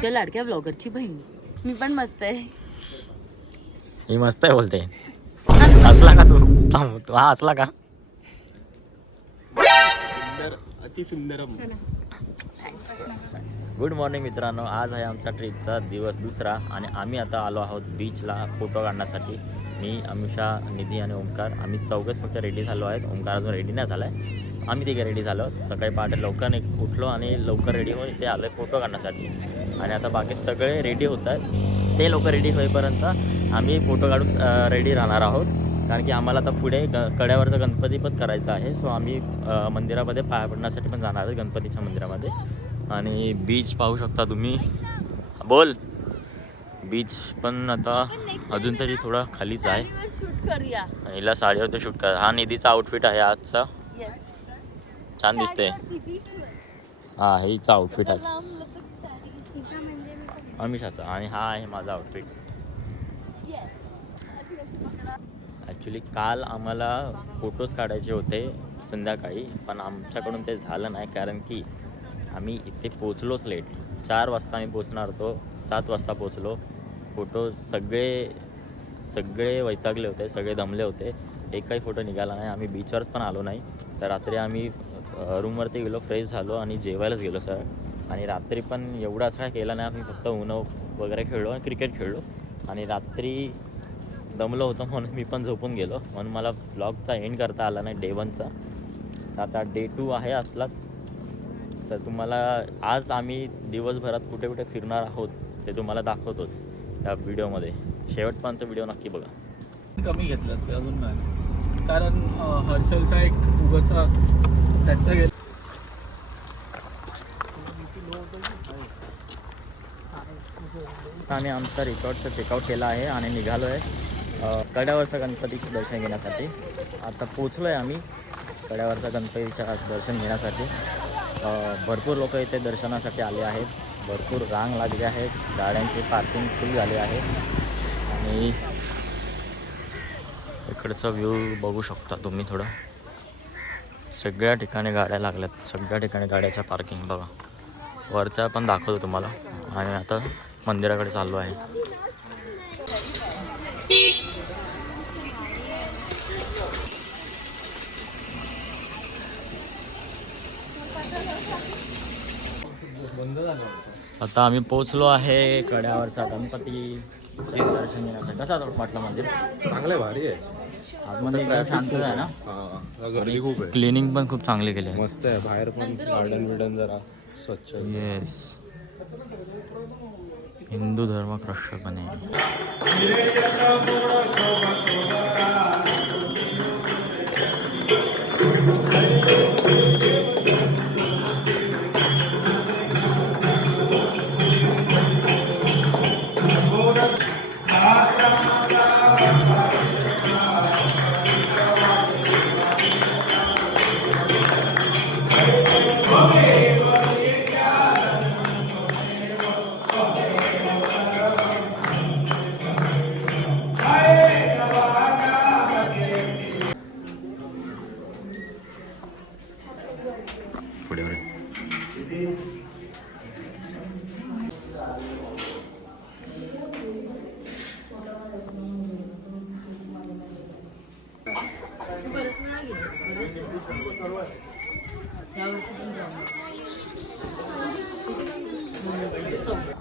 त्या लाडक्या ब्लॉगरची बहीण मी पण मस्त आहे. ही मस्त आहे बोलते. हसला का तू? थांब, तू हा हसला का? सुंदर, अतिसुंदरम. गुड मॉर्निंग मित्रांनो, आज आहे आमच्या ट्रिपचा दिवस दुसरा आणि आम्ही आता आलो आहोत बीचला फोटो काढण्यासाठी. मी, अमिषा, निधी आणि ओमकार आम्ही चौघच फक्त रेडी झालो आहेत. ओमकार अजून रेडी नाही झाला आहे. आम्ही तिघे रेडी झालो. सकाळी पहाटे लवकर उठलो आणि लवकर रेडी होऊन इथे आलो आहे फोटो काढण्यासाठी. आणि आता बाकी सगळे रेडी होत आहेत. ते लोक रेडी होईपर्यंत आम्ही फोटो काढून रेडी राहणार आहोत. कारण की आम्हाला आता पुढे कड्यावरचा गणपती पण करायचा आहे. सो आम्ही मंदिरामध्ये पाया पडण्यासाठी पण जाणार आहे गणपतीच्या मंदिरामध्ये. आणि बीच पाहू शकता तुम्ही. बोल. बीच पण आता अजून तरी थोडा खालीच आहे. शूट करूया. हिला साडीवरती शूट कर. हा निधीचा आउटफिट आहे आजचा. छान दिसते. हा हिचा आउटफिट आहे अमिषाचा. आणि हा आहे माझा आउटफिट. ॲक्च्युली काल आम्हाला फोटोज काढायचे होते संध्याकाळी, पण आमच्याकडून ते झालं नाही. कारण की आम्ही इथे पोचलोच लेट. 4 वाजता आम्ही पोचणार होतो, 7 वाजता पोचलो. फोटो सगळे वैतागले होते, सगळे दमले होते. एकही फोटो निघाला नाही. आम्ही बीचवरच पण आलो नाही. तर रात्री आम्ही रूमवरती गेलो, फ्रेश झालो आणि जेवायलाच गेलो सर. आणि रात्री पण एवढं असं काय केलं नाही. आम्ही फक्त उनो वगैरे खेळलो आणि क्रिकेट खेळलो. आणि रात्री दमलो होतो म्हणून मी पण झोपून गेलो. म्हणून मला ब्लॉगचा एंड करता आला नाही डे 1चा. आता डे 2 आहे असलाच. तर तुम्हाला आज आम्ही दिवसभरात कुठे कुठे फिरणार आहोत ते तुम्हाला दाखवतोच या व्हिडिओमध्ये. शेवटपर्यंत व्हिडिओ नक्की बघा. कमी घेतलं असतं अजून नाही, कारण हर्षलचा एक उगाचा त्याचा गेला. आम्ही आमचा रिसॉर्टचं चेकआउट केला आहे आणि निघालो आहे कड्यावरचा गणपतीचं दर्शन घेण्यासाठी. आता पोचलो आहे आम्ही कड्यावरचा गणपतीच्या दर्शन घेण्यासाठी. भरपूर लोक इथे दर्शनासाठी आले आहेत. भरपूर रांग लागली आहेत. गाड्यांची पार्किंग फुल झाली आहे. आणि इकडचा व्ह्यू बघू शकता तुम्ही थोडं. सगळ्या ठिकाणी गाड्या लागल्यात. सगळ्या ठिकाणी गाड्याच्या पार्किंग बघा. वरच्या पण दाखवतो तुम्हाला. आणि आता मंदिराकडे चाललो आहे. आता आम्ही पोचलो आहे कड्यावरचा गणपती दर्शन घेण्यासाठी. कसा वाटलं मंदिर? चांगलं भारी आहे. आतमध्ये एकदम शांत आहे ना. गर्दी खूप आहे. क्लिनिंग पण खूप चांगली केली आहे. मस्त आहे. बाहेर पण गार्डन बिर्डन जरा स्वच्छ आहे. येस. हिंदू धर्म कृष्णपणे.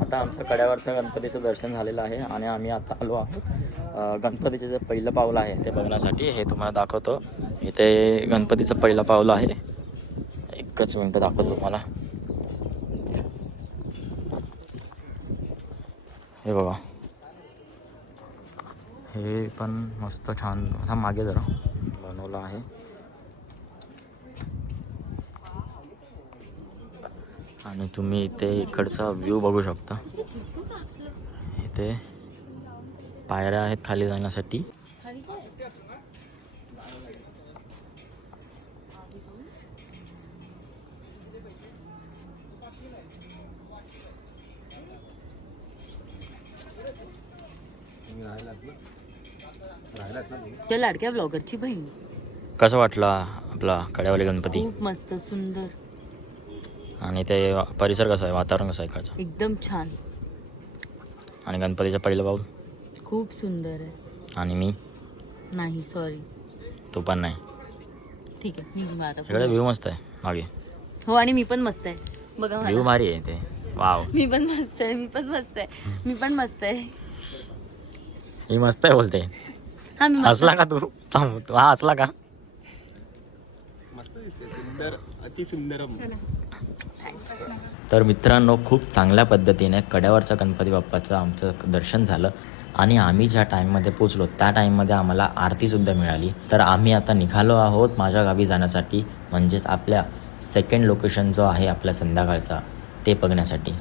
आता आमचं कड्यावरचं गणपतीचं दर्शन झालेलं आहे आणि आम्ही आता आलो आहोत गणपतीचं जे पहिलं पाऊल आहे ते बघण्यासाठी. हे तुम्हाला दाखवतो. इथे गणपतीचं पहिलं पाऊल आहे. एकच मिनटं दाखवतो तुम्हाला. हे बघा. हे पण मस्त छान असा मागे जरा बनवलं आहे. आणि तुम्ही इथे इकडचा व्ह्यू बघू शकता. इथे पायऱ्या आहेत खाली जाण्यासाठी. त्या लाडक्या ब्लॉगरची बहीण. कसं वाटला आपला कड्यावाले गणपती. खूप मस्त सुंदर आणि ते परिसर कसं आहे, वातावरण कसं आहे इकडचं? एकदम छान. आणि गणपतीचं पहिलं पाऊल. खूप सुंदर आहे. आणि मी नाही सॉरी. तो पण नाही. ठीक आहे निघ मग आता. इकडे व्ह्यू मस्त आहे मागे. हो आणि मी पण मस्त आहे बघा व्ह्यू मला. भारी आहे ते. वाव, मी पण मस्त आहे. मी पण मस्त आहे. मी पण मस्त आहे. ही मस्त आहे बोलते. हा मी मस्त हसला का तू? थांब, तू हा हसला का? मस्त दिसते, सुंदर, अतिसुंदरम. तर मित्रांनो, खूप चांगल्या पद्धतीने कड्यावरच्या गणपती बाप्पाचं आमचं दर्शन झालं. आणि आम्ही ज्या टाईममध्ये पोचलो त्या टाईममध्ये आम्हाला आरतीसुद्धा मिळाली. तर आम्ही आता निघालो आहोत माझ्या गावी जाण्यासाठी, म्हणजेच आपल्या सेकंड लोकेशन जो आहे आपल्या संध्याकाळचा ते बघण्यासाठी.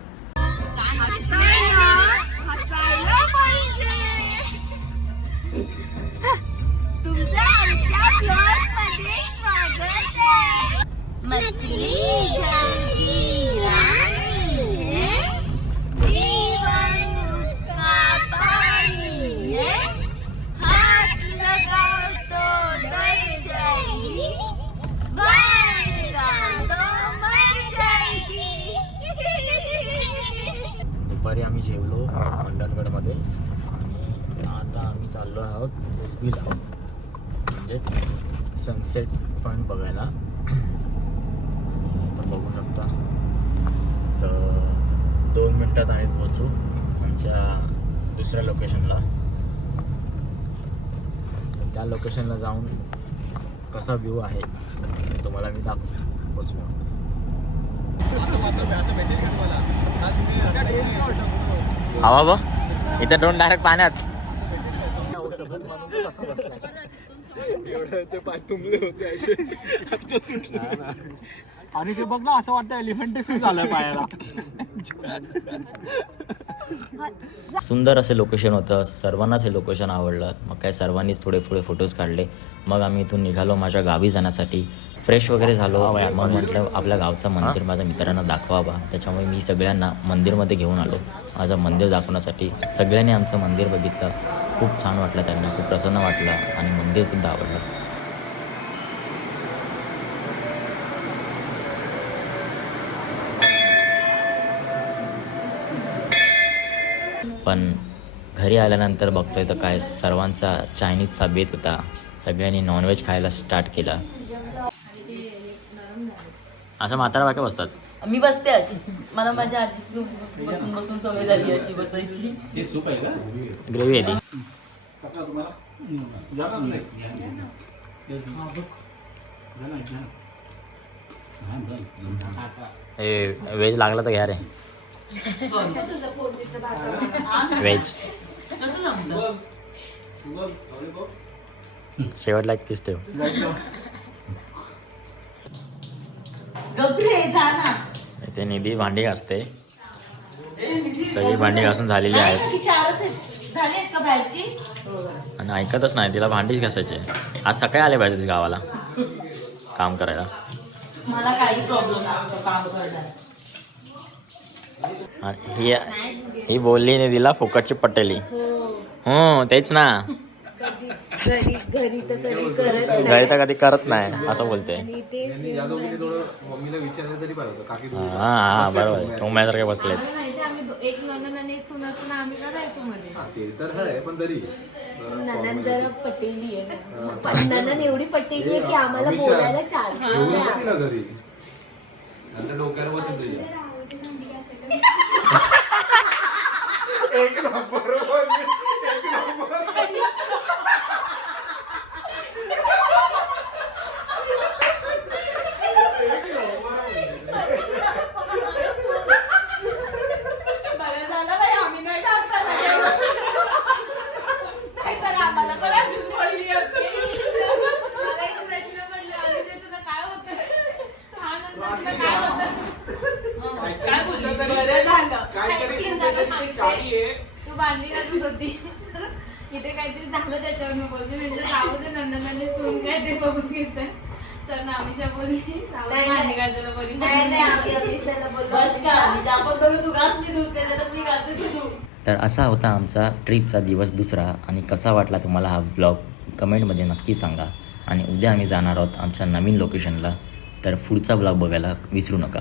दुपारी आम्ही जेवलो मंडणगडमध्ये आणि आता आम्ही चाललो आहोत उजबीला, म्हणजेच सनसेट पॉईंट बघायला. तर बघू शकता 2 मिनटात आम्ही पोहोचू आमच्या दुसऱ्या लोकेशनला. तर त्या लोकेशनला जाऊन कसा व्ह्यू आहे ते तुम्हाला मी दाखवतो पोचलो. हवा बघ इथं ड्रोन डायरेक्ट पाण्यात. ते पाय तुंबले होते असे. आणि ते बघ ना, असं वाटतं एलिफंट झालं पायाला. सुंदर असे लोकेशन होतं. सर्वांनाच हे लोकेशन आवडलं. मग काय सर्वांनीच थोडे फोटोज काढले. मग आम्ही इथून निघालो माझ्या गावी जाण्यासाठी. फ्रेश वगैरे झालो. मग म्हटलं आपल्या गावचं मंदिर माझ्या मित्रांना दाखवावा. त्याच्यामुळे मी सगळ्यांना मंदिरमध्ये घेऊन आलो माझं मंदिर दाखवण्यासाठी. सगळ्यांनी आमचं मंदिर बघितलं. खूप छान वाटलं त्यांना, खूप प्रसन्न वाटलं आणि मंदिरसुद्धा आवडलं. पण घरी आल्यानंतर बघतोय तर काय सर्वांचा चायनीजचा बेत होता. सगळ्यांनी नॉनव्हेज खायला स्टार्ट केला. अशा म्हातारा बाकी बसतात. मी बसते अशी. मला माझ्या आजी बसून बसून सवय झाली अशी बसायची. ग्रेव्ही आहे ती. व्हेज लागला तर घ्या रे. व्हेज शेवटला एक पीस ठेव. इथे निधी भांडी घासते. सगळी भांडी घासून झालेली आहेत आणि ऐकतच नाही. तिला भांडीच घासायचे. आज सकाळी आले पाहिजे गावाला काम करायला. मला काही प्रॉब्लेम नसतो काम करण्यात. आणि ही बोलली नाही तिला फुकटची पटेली. हो तेच ना. घरी तर कधी करत घरी तर कधी करत नाही असं बोलते. हा हा बरोबर. टोमॅसारखे बसलेत. माहिती आम्ही एक ननन आणि सून असताना आम्ही करायचो मध्ये. ननन जरा पटेली आहे. ननन एवढी पटेली आहे की आम्हाला बोलायला चान्स नाही. तू भांडली घालत होती इथे काहीतरी झालं त्याच्यावर मी बोलते. म्हणजे जाऊ दे नंदनाने सून काय ते बघून घेत. तर नामिशा बोलली भांडी घालायला बोलली. तर असा होता आमचा ट्रिपचा दिवस दुसरा. आणि कसा वाटला तुम्हाला हा ब्लॉग कमेंटमध्ये नक्की सांगा. आणि उद्या आम्ही जाणार आहोत आमच्या नवीन लोकेशनला. तर पुढचा ब्लॉग बघायला विसरू नका.